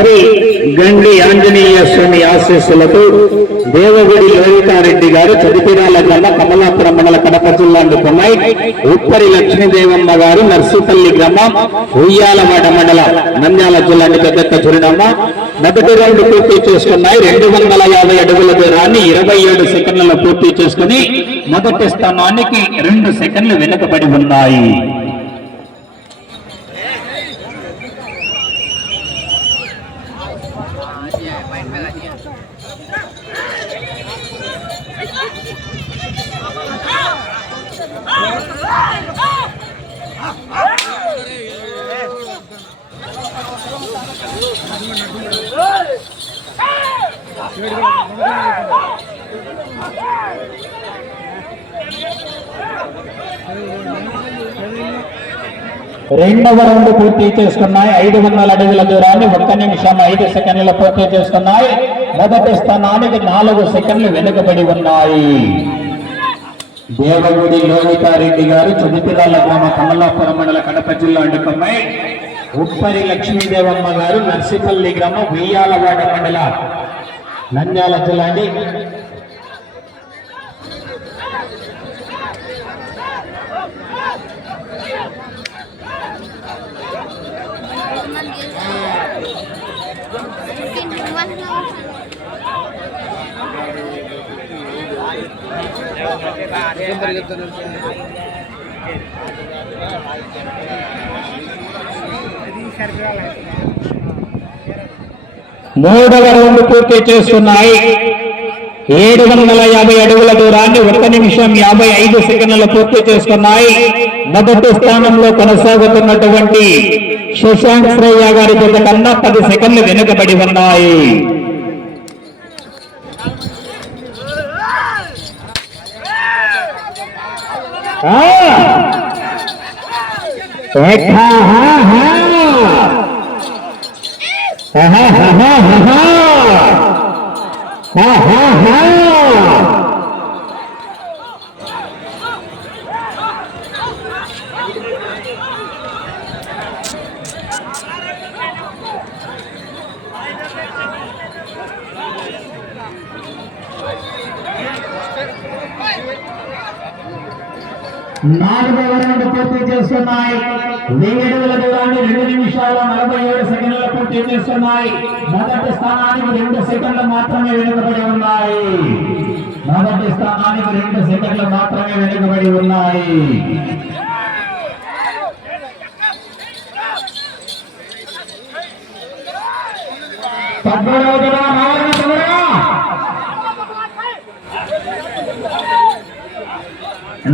శ్రీ గండి ఆంజనేయ స్వామి ఆశీస్సులతో దేవగుడి లోహితారెడ్డి గారు చదిపిరాల గ్రామ కమలాపురం మండల కడప జిల్లా అందుకున్నాయి. ఉప్పరి లక్ష్మీదేవమ్మ గారు నర్సీపల్లి గ్రామం ఉయ్యాలవాడ మండల నంద్యాల జిల్లా పెద్ద చిరునామా. మొదటి రౌండ్ పూర్తి చేసుకున్నాయి. 250 అడుగుల దూరాన్ని 27 సెకండ్లలో పూర్తి చేసుకుని మొదటి స్థానానికి 2 సెకండ్లు వెనుకబడి ఉన్నాయి. రెండవ రౌండ్ పూర్తి చేసుకున్నాయి. 500 అడుగుల దూరాన్ని 1 నిమిషం 5 సెకండ్లు పూర్తి చేసుకున్నాయి. మొదటి స్థానానికి 4 సెకండ్లు వెనుకబడి ఉన్నాయి. దేవగుడి లోహితారెడ్డి గారు చదిపిరాల గ్రామ కమలాపురం మండల కడప జిల్లా అడ్డుకమ్మాయి. ఉప్పరి లక్ష్మీదేవమ్మ గారు నర్సిపల్లి గ్రామం ఉయ్యాలవాడ మండల నంద్యాల జిల్లా అండి. మూడవ రౌండ్ పూర్తి చేస్తున్నాయి. 750 అడుగుల దూరాన్ని 1 నిమిషం 55 సెకండ్లు పూర్తి చేసుకున్నాయి. మొదటి స్థానంలో కొనసాగుతున్నటువంటి శశాంక్ శ్రేయ గారి జత కన్నా 10 సెకండ్లు వెనుకబడి ఉన్నాయి. నాలుగవ రౌండ్ పూర్తి చేస్తున్నాయి. 1000 అడుగుల దూరాన్ని 2 నిమిషాల 47 సెకండ్లు పూర్తి చేస్తున్నాయి. మొదటి స్థానానికి 2 సెకండ్లు మాత్రమే వెనుకబడి ఉన్నాయి. మొదటి స్థానానికి 2 సెకండ్లు మాత్రమే వెనుకబడి ఉన్నాయి.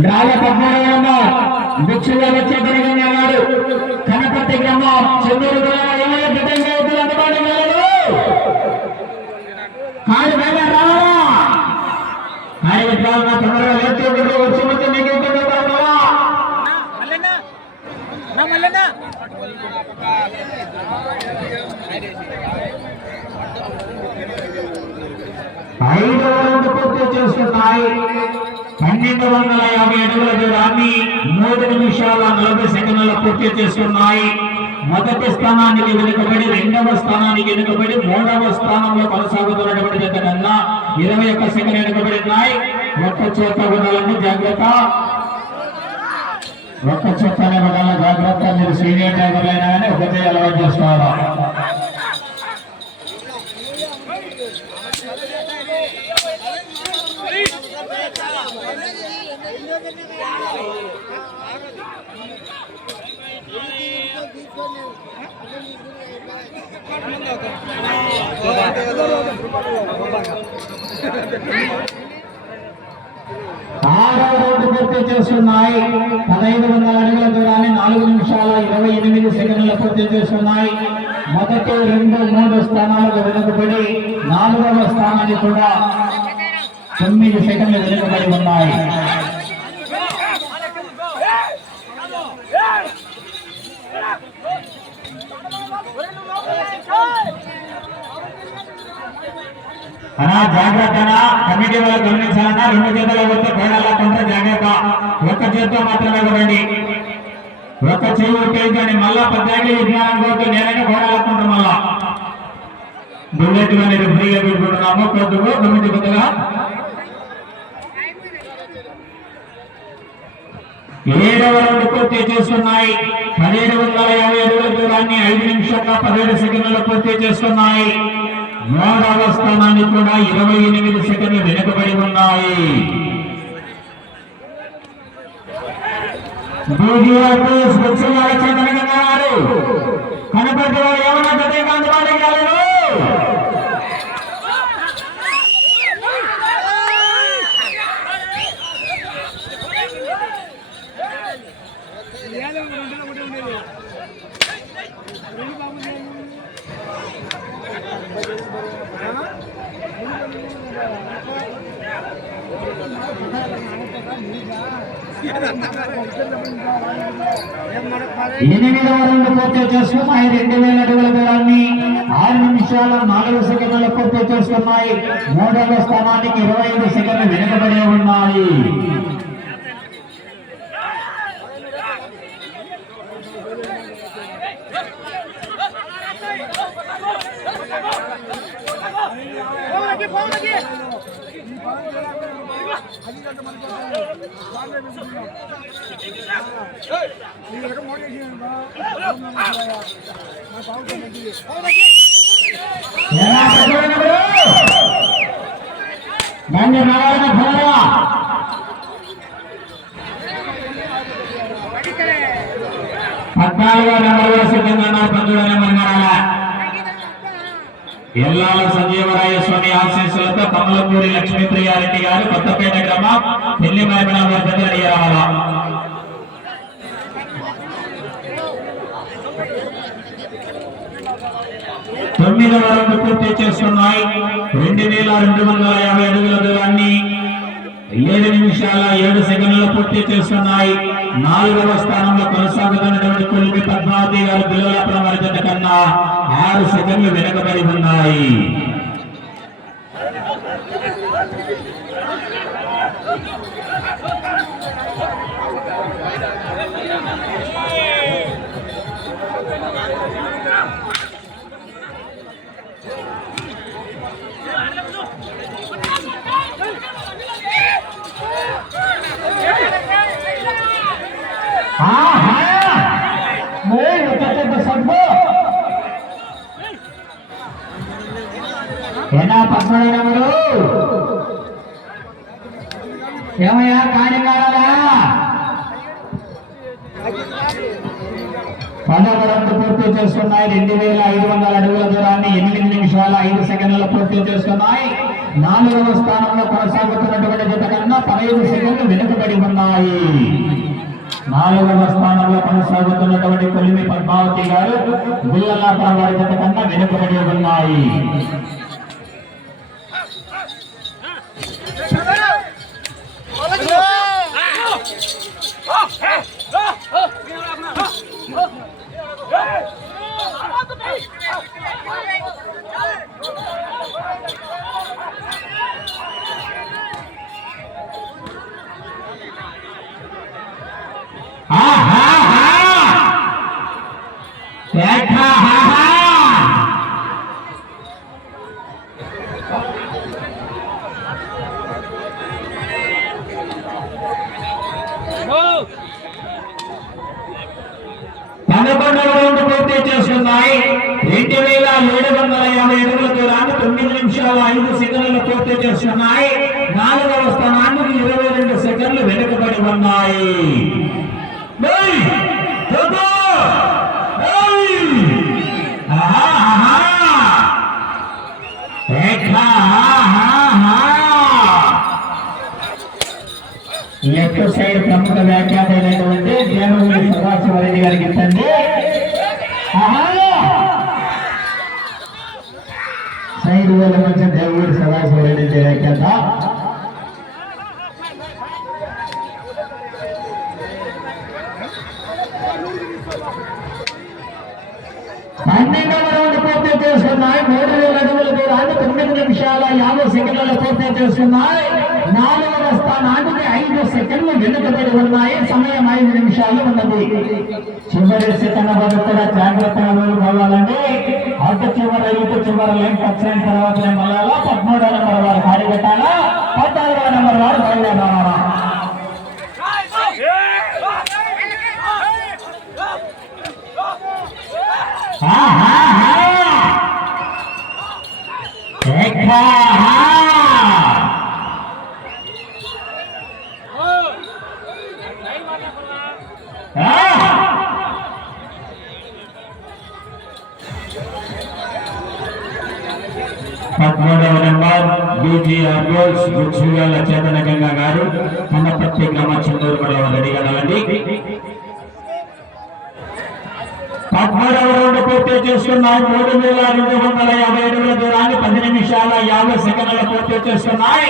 డ్రాల 17 భిక్షగా వచ్చే తిరిగినవాడు కనపర్తి గ్రామం చెన్నూరు తొందరగా లేచి వచ్చి మొత్తం మీకు ఐదవ రౌండ్ పూర్తి చేస్తున్నాయి. 1250 అడుగుల దూరాన్ని 3 నిమిషాల 40 సెకండ్ల పూర్తి చేస్తున్నాయి. మొదటి స్థానానికి వెనుకబడి 2వ స్థానానికి వెనుకబడి 3వ స్థానంలో కొనసాగుతున్నటువంటి జత కన్నా 21 సెకండ్ వెనుకబడి ఉన్నాయి. ఒక్క చేత ఉండాలని జాగ్రత్త, ఒక్క చేతనే ఉండాలి జాగ్రత్త. మీరు సీనియర్ డ్రైవర్లు అయినా కానీ ఒకటే అలవాటు చేసుకోవాలా. ఆరవ రౌండ్ పూర్తి చేస్తున్నాయి. 1500 అడుగుల దూరాన్ని 4 నిమిషాల 28 సెకండ్ల పూర్తి చేస్తున్నాయి. మొదటి 2, 3 స్థానాలకు వెనుకబడి 4వ స్థానాన్ని కూడా 9 సెకండ్లు వెనుకబడి ఉన్నాయి. అనా జాగ్రత్త, కమిటీ వాళ్ళు గమనించాలన్నా 2 చేతులు వస్తే పేడలా కొంటే జాగ్రత్త. ఒక్క చేతితో మాత్రమే కొనండి. ఒక్క చెయ్యి ఒట్టేసి మళ్ళా 18 విజ్ఞానం కోరుతూ నేనైనా గోడలాక్కుంటాం. మళ్ళా బుల్లెట్ అనేది ఫ్రీగా పెట్టుకుంటున్నాము. కొద్దిగా కమిటీ కొద్దిగా 7వ రౌండ్ పూర్తి చేస్తున్నాయి. 1750 అడుగుల దూరాన్ని 5 నిమిషాల 17 సెకండ్లలో పూర్తి చేస్తున్నాయి. 3వ స్థానానికి కూడా 28 సెకండ్లు వెనుకబడి ఉన్నాయి. కనపడి ఏమన్నా జతగా అందుబాటులో కాలేదు. ఎనిమిదవ రౌండ్ పూర్తి చేస్తున్నాయి. 2000 అడుగుల దూరాన్ని 6 నిమిషాల 4 సెకండ్ల పూర్తి చేస్తున్నాయి. 3వ స్థానానికి 25 సెకండ్లు వెనుకబడి ఉన్నాయి. ఎల్లాల సంజీవరాయ స్వామి ఆశీస్సులతో కమలపూరి లక్ష్మీప్రియారెడ్డి గారు కొత్తపేట గ్రామం పెళ్లి మైమన వర్గం అడిగారా. 9వ రౌండ్ పూర్తి చేస్తున్నాయి. 2250 అడుగుల దూరాన్ని 7 నిమిషాల 7 సెకండ్లలో పూర్తి చేస్తున్నాయి. 4వ స్థానంలో కొనసాగుతున్నటువంటి కొల్లి పద్మావతి గారు బిల్లలాపురం వారి జత కన్నా 6 సెకండ్లు వెనుకబడి ఉన్నాయి. ఏమయ్యా కాని కావాలా 10వ రౌండ్ పూర్తి చేస్తున్నాయి. 2500 అడుగుల దూరాన్ని 8 నిమిషాల 5 సెకండ్లలో పూర్తి చేస్తున్నాయి. 4వ స్థానంలో కొనసాగుతున్నటువంటి జత కన్నా 15 సెకండ్లు వెనుకబడి ఉన్నాయి. 4వ స్థానంలో కొనసాగుతున్నటువంటి కొలిమి పద్మావతి గారు బిల్లలాపురం వారి జత కన్నా వెనుకబడి ఉన్నాయి. చేస్తున్నాయి. 2750 అడుగుల దూరాన్ని 9 నిమిషాల 5 సెకండ్లలో పూర్తి చేస్తున్నాయి. 4వ స్థానానికి 22 సెకండ్లు వెనుకబడి ఉన్నాయి. లెఫ్ట్ సైడ్ ప్రముఖ వ్యాఖ్యాత అయినటువంటి దేవగిరి సదాశివరెడ్డి గారికి ఇచ్చండి. సైడ్ వాళ్ళ మధ్య దేవగిరి సదాశివరెడ్డి వ్యాఖ్యాత. పూర్తి చేస్తున్నాయి. 3000 అడుగుల దూరాన్ని 9 నిమిషాల 50 సెకండ్లలో పూర్తి చేస్తున్నాయి. 4వ స్థానానికి 5 సెకండ్లు వెనుకబడి ఉన్నాయి. సమయం 5 నిమిషాలు ఉన్నది. చివరి సెకండ్ వరకు కూడా జాగ్రత్తగా పోవాలండి. అటు చివర ఇటు చివర లైన్ టచ్ అయిన తర్వాత మళ్ళా 13వ నెంబర్ వారు కాడి పెట్టాలా, 14వ నెంబర్ వారు బయలుదేరాలా. పద్మూడవ నెంబర్ బీజీఆర్ గోల్స్ గుచ్చుగాల చేతన గంగా గారు కన్నపర్తి గ్రామ చెందూరు మండలం రెడీగానండి. 13వ రౌండ్ పూర్తి చేసుకున్నాయి. 3250 అడుగుల దూరాన్ని 10 నిమిషాల 50 సెకండ్ల పూర్తి చేసుకున్నాయి.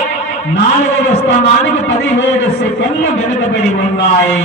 4వ స్థానానికి 17 సెకండ్లు వెనుకబడి ఉన్నాయి.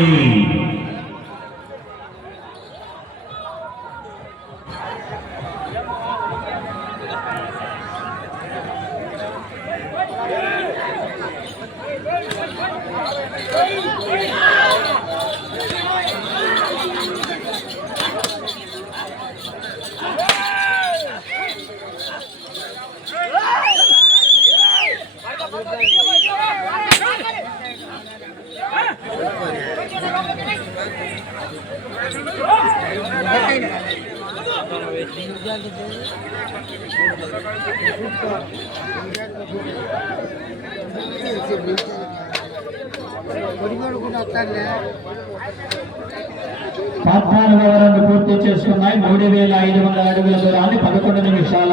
పూర్తి చేసుకున్నాయి. 3500 అడుగుల దూరాన్ని 11 నిమిషాల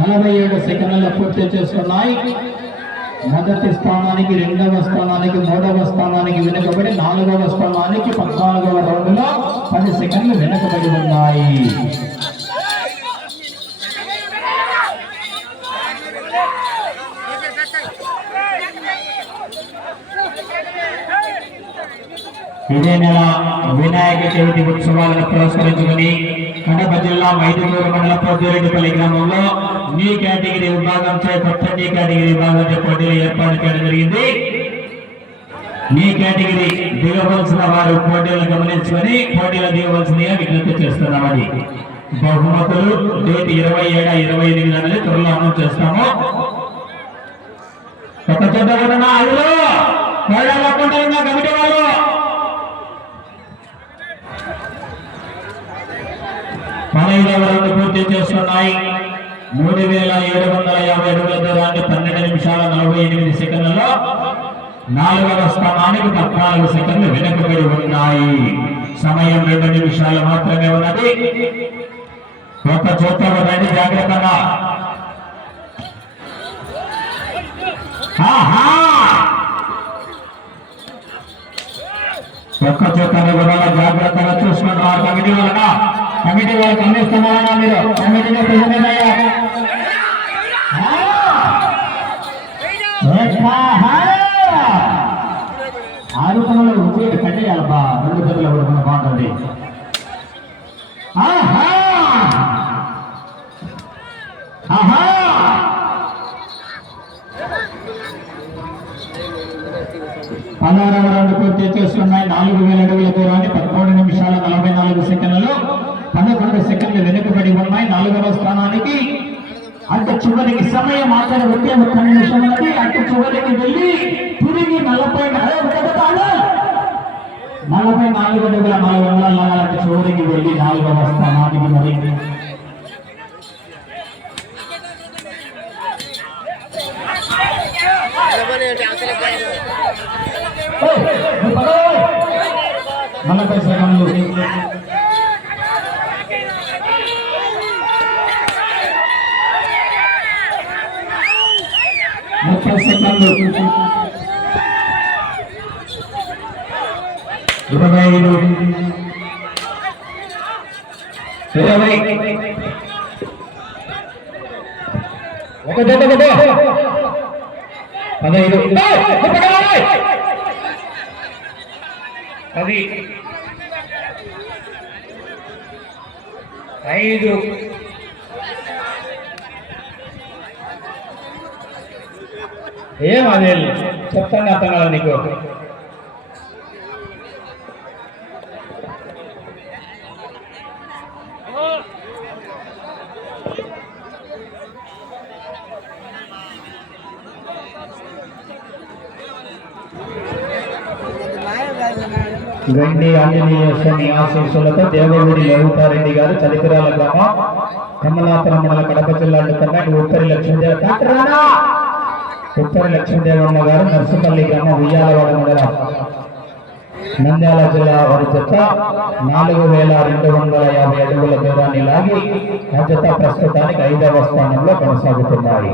47 సెకండ్లలో పూర్తి చేసుకున్నాయి. మొదటి స్థానానికి, 2వ స్థానానికి, 3వ స్థానానికి వెనుకబడి 4వ స్థానానికి 14వ రౌండ్ లో 10 సెకండ్లు వెనుకబడి ఉన్నాయి. ఇదే నెల వినాయక చవితి ఉత్సవాలను పురస్కరించుకుని కడప జిల్లా మైదుగూరు మండల పొద్దురెడ్డిపల్లి గ్రామంలో నీ కేటగిరీ విభాగంచే కొత్త నీ కేటగిరీ విభాగంచే పోటీలు ఏర్పాటు చేయడం జరిగింది. నీ కేటగిరీ దిగవలసిన వారు పోటీలను గమనించుకొని పోటీలు దిగవలసిందిగా విజ్ఞప్తి చేస్తున్నామని. బహుమతులు డేట్ 27, 28 అనేది త్వరలో అనౌన్స్ చేస్తాము. ఒక చెడ్డ అందులో కమిటీ వాళ్ళు 15వ రౌండ్ పూర్తి చేస్తున్నాయి. 3750 అడుగుల దూరాన్ని 12 నిమిషాల 48 సెకండ్లలో 4వ స్థానానికి 14 సెకండ్లు వెనుకబడి ఉన్నాయి. సమయం 2 నిమిషాలు మాత్రమే ఉన్నది. ఒక చోట రండి జాగ్రత్తగా. ఒక్క చోట జాగ్రత్తగా చూసుకుంటున్నారు కమిటీ వాళ్ళగా. కమిటీ వాళ్ళకి అందిస్తున్నారా మీరు? కమిటీలో ప్రెసిడెంట్ అయ్యారు. ఆరోపణలో ఉద్యోగ కట్టేయాలబ్బా, 2 గదులు పడుకున్న బాగుంటుంది. పదహారవ రౌండ్ పూర్తి చేసుకున్నాయి. 4000 అడుగుల దూరాన్ని 13 నిమిషాల 44 సెకండ్లలో 11 సెకండ్లు వెనుకబడి ఉన్నాయి. 4వ స్థానానికి అటు చివరికి సమయం మాత్రం 1 నిమిషం ఉన్నది. అటు చివరికి వెళ్ళి తిరిగి 44 అడుగుల 400 అటు చివరికి వెళ్ళి 4వ స్థానానికి మరి నలభై సెకండ్లు. 30 సెకండ్లు. 25 5 ఏం అదే చెప్తాను అర్థం కదా నీకు. గండి ఆంజనేయ స్వామి ఆశీస్సులతో దేవగుడి లలితారెడ్డి గారు చలిపిరాల గ్రామం కమలాపురం మండల కడప జిల్లా కన్నా ఉప్పరి లక్ష్మీదేవమ్మ గారు నర్సుపల్లి గ్రామం ఉయ్యాలవాడ మండలం నంద్యాల జిల్లా వారి జత 4250 అడుగుల దూరాన్ని లాగి ఆ జత ప్రస్తుతానికి 5వ స్థానంలో కొనసాగుతున్నాయి.